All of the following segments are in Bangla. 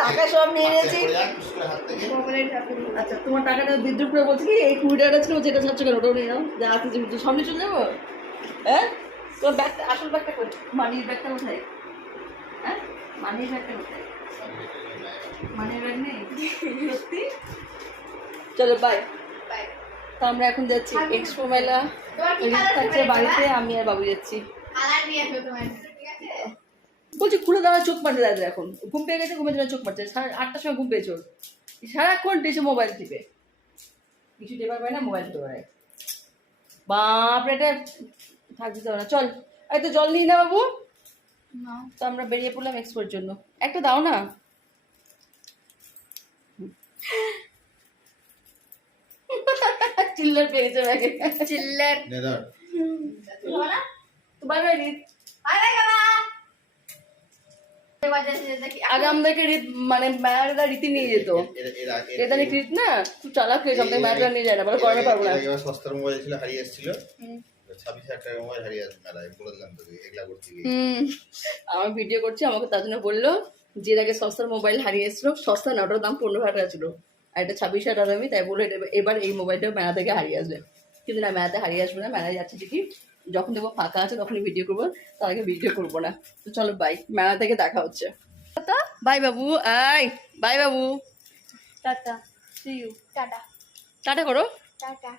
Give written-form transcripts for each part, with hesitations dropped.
টাকা সব নিয়ে নিয়েছি। আচ্ছা তোমার টাকাটা বিদ্রুপ করে বলছি কি এই 20 টাকাটা ছিল যেটা ছাড়ছো কেন ওটাও নিয়ে নাও যা হাতে যে সামনে চলে যাবো। হ্যাঁ তোমার ব্যাগটা আসল ব্যাগটা কই মানির ব্যাগটা কোথায়? হ্যাঁ মানির ব্যাগটা কোথায়? মানির ব্যাগ নেই সত্যি? চলো বাই বাই। তো আমরা এখন যাচ্ছি এক্সপো মেলা থাকছে বাড়িতে, আমি আর বাবু যাচ্ছি। বলছি খুলে দেওয়া চোখ মারতে দাদা এখন ঘুম পেয়ে গেছে, ঘুমের জন্য চোখ মারছে। 8টার সময় ঘুম পেয়েছ, সারাক্ষণ টেসে মোবাইল টিপে কিছু টেপার পায় না, মোবাইল টিপে বেড়ায়। বাপরে এটা থাকতে হবে না। চল এই তো জল নিই না বাবু। তো আমরা বেরিয়ে পড়লাম এক্সপোর জন্য। একটা দাও না। চিল্লার পেয়েছে ব্যাগে চিল্লার তো বাই বাই রিত। আগে আমাদেরকে মানে মেলাটা রীতি নিয়ে যেত। এটা রীত না খুব চালাক হয়ে সব মেলাটা নিয়ে যায় না, বলে গরমে পারবো না। সস্তার মোবাইল ছিল হারিয়ে এসেছিল, 26,000 টাকার মোবাইল হারিয়ে আসবে মেলায় বলে দিলাম তোকে এগুলা করতে গিয়ে। আমার ভিডিও করছি, আমাকে তার জন্য বললো যে আগে সস্তার মোবাইল হারিয়ে এসেছিল, সস্তা না ওটার দাম 15,000 টাকা ছিল আর এটা 26,000 টাকা দামি, তাই বললো এবার এই মোবাইলটা মেলা থেকে হারিয়ে আসবে। কিন্তু না মেলাতে হারিয়ে আসবে না, মেলায় যাচ্ছে ঠিকই, যখন দেখবো ফাঁকা আছে তখনই ভিডিও করবো, তার আগে ভিডিও করবো না। তো চলো বাই, মেলা থেকে দেখা হচ্ছে। বাই বাবু, আই বাই বাবু, tata see you, tata tata করো টাটা।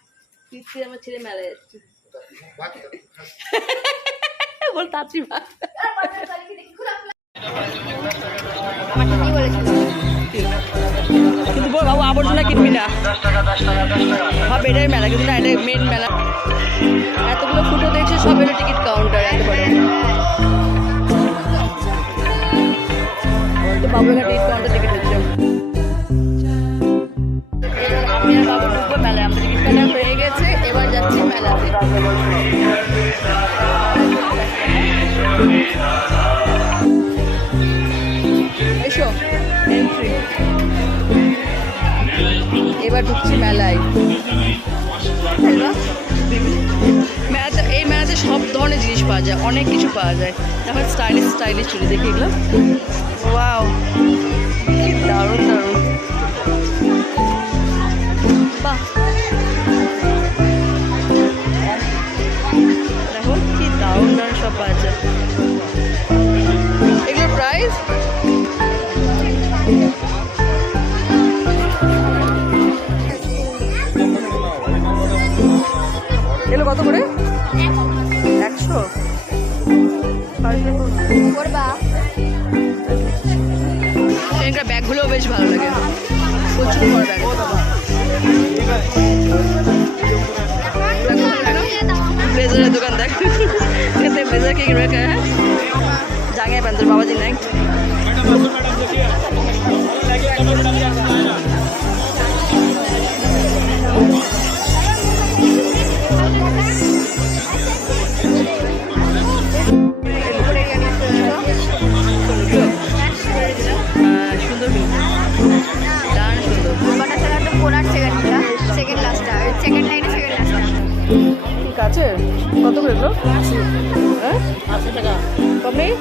পিছিয়ে আমার ছেলে মেলায় যাচ্ছে বল তাড়াতাড়ি ভাগ। কিন্তু বাবু আবর্জনা কিনবি না, ভাব এটাই মেলা কিন্তু না, এটাই মেন মেলা। এতগুলো ফুটো দেখছে সব এলো টিকিট কাউন্টার একেবারে। বাবু এখানে টিকিট কাউন্টার টিকিট হচ্ছে। আমি আর বাবু ঢুকবো মেলায়, আমাদের টিকিট কাউন্টার হয়ে গেছে, এবার যাচ্ছি মেলাতে। এসো এন্ট্রি, এবার ঢুকছি মেলায়। মেলাতে এই মেলাতে সব ধরনের জিনিস পাওয়া যায়, অনেক কিছু পাওয়া যায়। তারপর স্টাইলিশ স্টাইলিশ চুড়ি দেখি এগুলো, ওয়াও কি দারুণ দারুণ, বাহ দেখো কি দারুণ দারুণ সব পাওয়া যায়। এগুলোর প্রাইস এগুলো কত করে? 100। এখানকার ব্যাগগুলোও বেশ ভালো লাগে, প্রচুর বড় ব্যাগ। ব্লেজারের দোকান দেখ, ব্লেজার কি কিনবে? হ্যাঁ জাঙ্গিয়া প্যান্ট তোর বাবাজি নাই। সুন্দর ঠিক আছে। কত করে এগুলো? হ্যাঁ 80 টাকা। কম নেই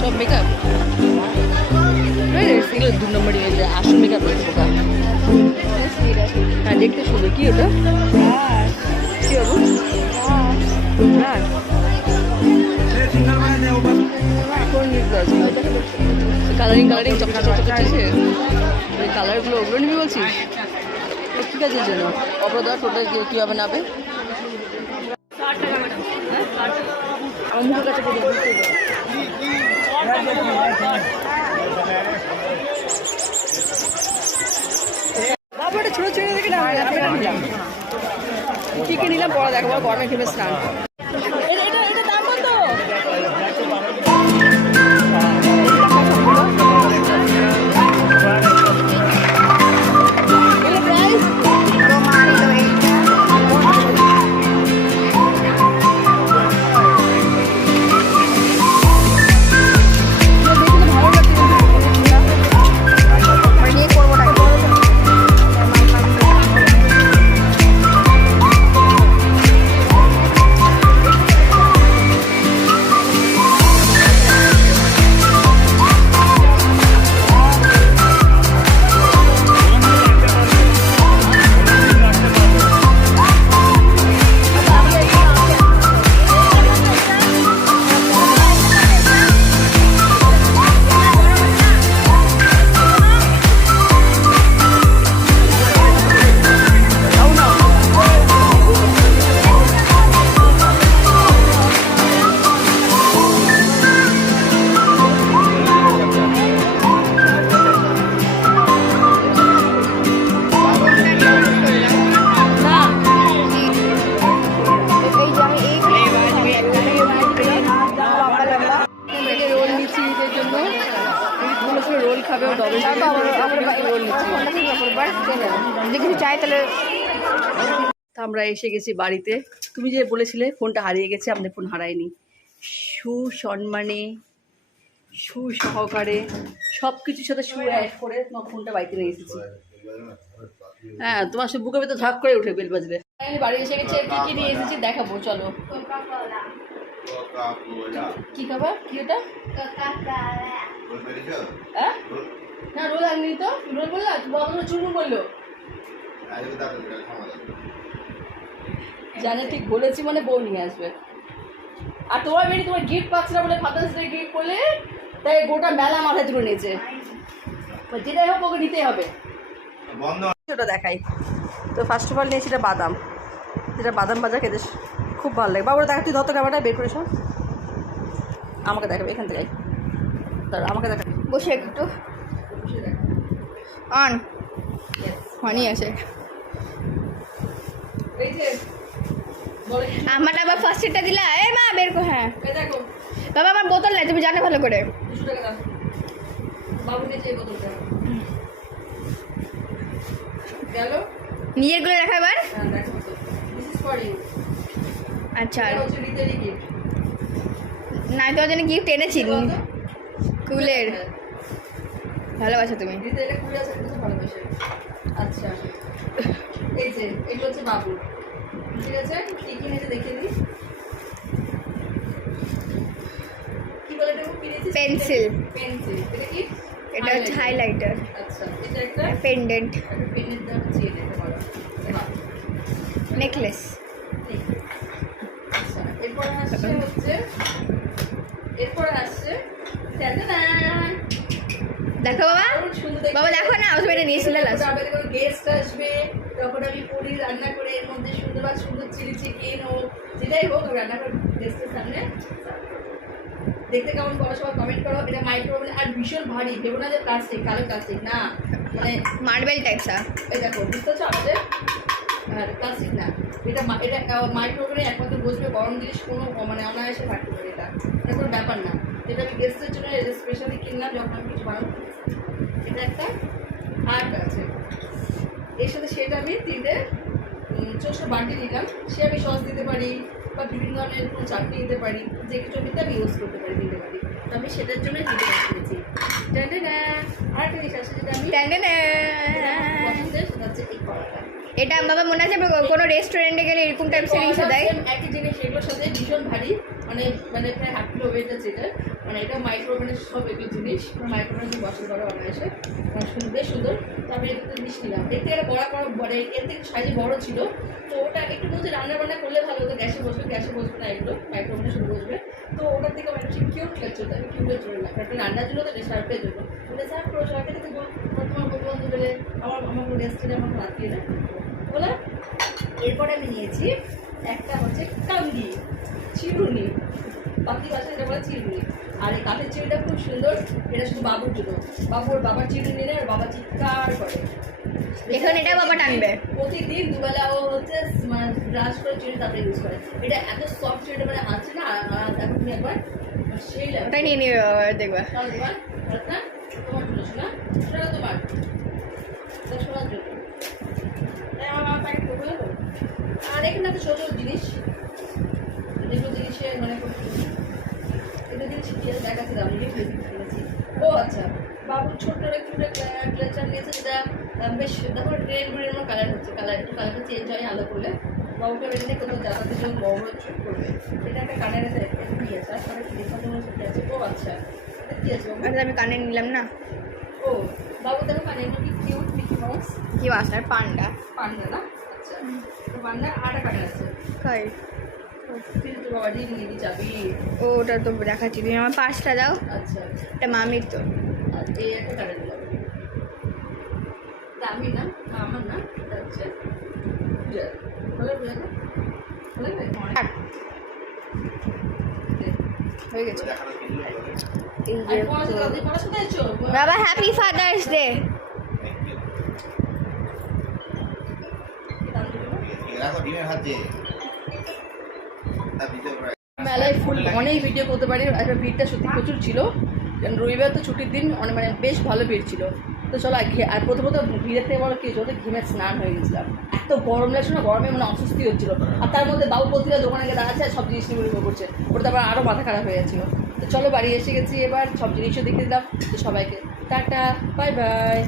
সব মেকআপ? এগুলো 2 নম্বরই আসল মেকআপ পোকা। হ্যাঁ দেখতে সুন্দর। কি ওটা কি বাবু? হ্যাঁ কালারিং কালারিং চকচকে চকচকে ওই কালারগুলো ওগুলো নিবি বলছিস? ঠিক আছে জন্য অপরাধ টোটাল কীভাবে নাবে? আমার মুখের কাছে বাবাটা ছোটো ছেড়ে দেখে না নিলাম। কী কী নিলাম পড়া দেখো, গরমে খেলে স্নান। এটা দাম কত? হবে তবে যদি কিছু চাই তাহলে তা আমরা এসে গেছি বাড়িতে। তুমি যে বলেছিলে ফোনটা হারিয়ে গেছে, আমাদের ফোন হারায়নি। সুসম্মানে সুসহকারে সব কিছুর সাথে অ্যাড করে তোমার ফোনটা বাড়িতে নিয়ে এসেছি। হ্যাঁ, তোমার সে বুকের ভেতর ধাক করে উঠে বেল বাজবে। আমি বাড়ি এসে গেছি, কি কি নিয়ে এসেছি দেখাবো, চলো। কি খাবার? কি ওটা? হ্যাঁ না, রোল আননি তো। রোল বললা, বাবা চুরু বললো। জানে ঠিক বলেছি মানে বউ নিয়ে আসবে। আর তোমার মেয়ে তোমার গিফট পাচ্ছ না বলে ফাদার্স ডে গিফট করলে, তাই গোটা মেলা মাথায় তুলে নিয়েছে। যেটাই হোক ওকে নিতেই হবে। ওটা দেখাই তো। ফার্স্ট অফ অল নিয়েছি এটা বাদাম, যেটা বাদাম ভাজা খেতে খুব ভালো লাগে। বাবুরা দেখা, তুই ধরতো ক্যামেরাটা বের করিস। আমাকে দেখাবে এখান থেকে, তার আমাকে দেখাবে। বসে একটু অন হনি আছে। এই যে বলে আমার আবার ফার্স্ট এডটা দিলা। এ মা বের কর। হ্যাঁ এই দেখো, বাবা আমার বোতল নাই, তুমি জানো ভালো করে। 200 টাকা দাও। বাবু দিয়েছে এই বোতলটা। গেল নিজের গুলো দেখা এবার। হ্যাঁ দেখো তো, দিস ইজ ফর ইউ। আচ্ছা এটা হচ্ছে রিতেরি গিফট। নাই তোমার জন্য গিফট এনেছি কুলের। ভালোবাসো তুমি। রিতে এটা কুল আছে, এটা ভালোবাসে। আচ্ছা এই যে এগুলো হচ্ছে বাবুর, ঠিক আছে। কি কি নিয়েছে দেখে দিই। কি বলে এটা? কিনেছিস পেন্সিল। পেন্সিল। এটা কি? এটা হচ্ছে হাইলাইটার। আচ্ছা এটা একটা পেন্ডেন্ট। একটা পেনের দাম চেয়ে দেখতে পারো। নেকলেস। আচ্ছা এরপরে আসছে টাটাডান। দেখো বাবা, সুন্দর দেখতে। বাবা দেখো না, ও এটা নিয়েছিল লাস্ট। আমাদের কোনো গেস্ট আসবে, তখন আমি পনির রান্না করে এর মধ্যে সুন্দর চিলি চিকেন ও যেটাই হোক আমি রান্না করে গেস্টের সামনে। দেখতে কেমন বলো সবাই কমেন্ট করো। এটা মাইক্রোওভেন আর ভীষণ ভারী, ভেবো না যে প্লাস্টিক, কালো প্লাস্টিক না, মানে মার্বেল টাইপস। এই দেখো বুঝতে পারছো আমাদের, আর প্লাস্টিক না। এটা এটা মাইক্রোওভেনে একমাত্র বসবে, গরম জিনিস কোনো মানে অনায়াসে থাকতে পারে। এটা কোনো ব্যাপার না। এটা আমি গেস্টের জন্য স্পেশালি কিনলাম যখন আমি কিছু বানাবো। এটা একটা আর্ট আছে এর সাথে, সেটা আমি 3টে ছোটো বাটি নিলাম। সে আমি সস দিতে পারি বা বিভিন্ন ধরনের কোনো চাটনি দিতে পারি, যে কিছু আমি ইউজ করতে পারি 3টে বাটি। তো আমি সেটার জন্য 3টে বাটি নিয়েছি। আর একটা জিনিস আছে যেটা আমি পছন্দের, সেটা হচ্ছে এই কড়াটা। এটা বাবা মনে আছে কোনো রেস্টুরেন্টে গেলে এরকম টাইপস জিনিস দেয়। একই জিনিস, এগুলোর সাথে ভীষণ ভারী, মানে মানে প্রায় 1/2 কিলো ওয়েট আছে এটা। মানে এটা মাইক্রোওভেনের সব এগুলো জিনিস, মাইক্রোওভেনে বসাতে পারো অনায়াসে, বেশ সুন্দর। তো আমি এটা জিনিস নিলাম। এর থেকে বড় বড় এর থেকে সাইজে বড় ছিল, তো ওটা একটু মধ্যে রান্না বান্না করলে ভালো হতো। গ্যাসে বসবে না, এগুলো মাইক্রোওভেনে শুধু বসবে। তো ওটার থেকে আমার একটা কিউট লাগছে, আমি কিউটের জন্য না, একটা রান্নার জন্য তো সার্ভের জন্য ওটা সার্ভ করো সবাইকে। থেকে তোমার বন্ধু পেলে আমার রেস্টুরেন্টে আমার রাত্রি না বলে। এরপরে আমি নিয়েছি একটা হচ্ছে কাঙ্গি চিরুনি, বাকি ভাষায় এটা বলে চিরুনি। আর এই কাঠের চিরুনিটা খুব সুন্দর, এটা শুধু বাবুর জন্য। বাবার চিরুনি নিলে আর বাবা চিৎকার করে। এখন এটা বাবা টানবে প্রতিদিন দুবেলা ও হচ্ছে মানে ব্রাশ করে চিরুনি তারপরে ইউজ করে। এটা এত সফট চিরুনি মানে আছে না, এখন তুমি একবার সেই ওটাই নিয়ে নিবে বাবা, দেখবা। তাহলে তোমার তোমার জন্য শোনা, শোনা তোমার শোনার জন্য। আমার প্যাকেট করবো। আর এখানে একটা ছোটো জিনিস, যেগুলো জিনিসে মানে এগুলো জিনিস দেখাচ্ছি দাম কিনেছি। ও আচ্ছা, বাবুর ছোট্ট একটু ক্লেচার নিয়েছে, যেটা বেশ দেখো ট্রেনগুলির মতো কালার হচ্ছে, কালারটা চেঞ্জ হয় আলো করলে। বাবুকে এখানে কোথাও যাতায়াতের জন্য বড় চুপ করবে। এটা একটা কানের আছে, কি আছে আর একটা দেখার জন্য সেটা আছে। ও আচ্ছা, এটা কী আছে বাবু? আমি কানে নিলাম না। ও বাবু দেখো কানের কি কিউট মিকি মাউস। কি বাসার পান্ডা না? আচ্ছা, তো পান্ডা আটা কানের আছে। খাই কিন্তু বাবা দিয়ে নিয়ে যাবি। ওটা তো দেখাচ্ছি, তুমি আমার 5টা দাও। আচ্ছা, এটা মামির তো। আর এই একটা কানের দিলাম, দামি না, আমার না, এটা হচ্ছে হয়ে গেছে। এই যে পড়াশোনা হয়েছো বাবা, হ্যাপি ফাদার্স ডে। মেলায় ফুল অনেক ভিডিও করতে পারি, একটা ভিড়টা সত্যি প্রচুর ছিল। কারণ রবিবার তো ছুটির দিন অনেক মানে বেশ ভালো ভিড় ছিল। তো চলো আর প্রথমত ভিড়ের থেকে বলো কি হচ্ছে, ঘেমে স্নান হয়ে গেছিলাম, এত গরম লাগছিল না, গরমে মানে অস্বস্তি হচ্ছিলো। আর তার মধ্যে বাবু পত্রিকা দোকানে গিয়ে দাঁড়াচ্ছে আর সব জিনিস নিয়ে করছে, ওটা তারপর আরও মাথা খারাপ হয়ে যাচ্ছিলো। তো চলো বাড়ি এসে গেছি, এবার সব জিনিসও দেখে দিলাম। তো সবাইকে টাটা, বাই বাই।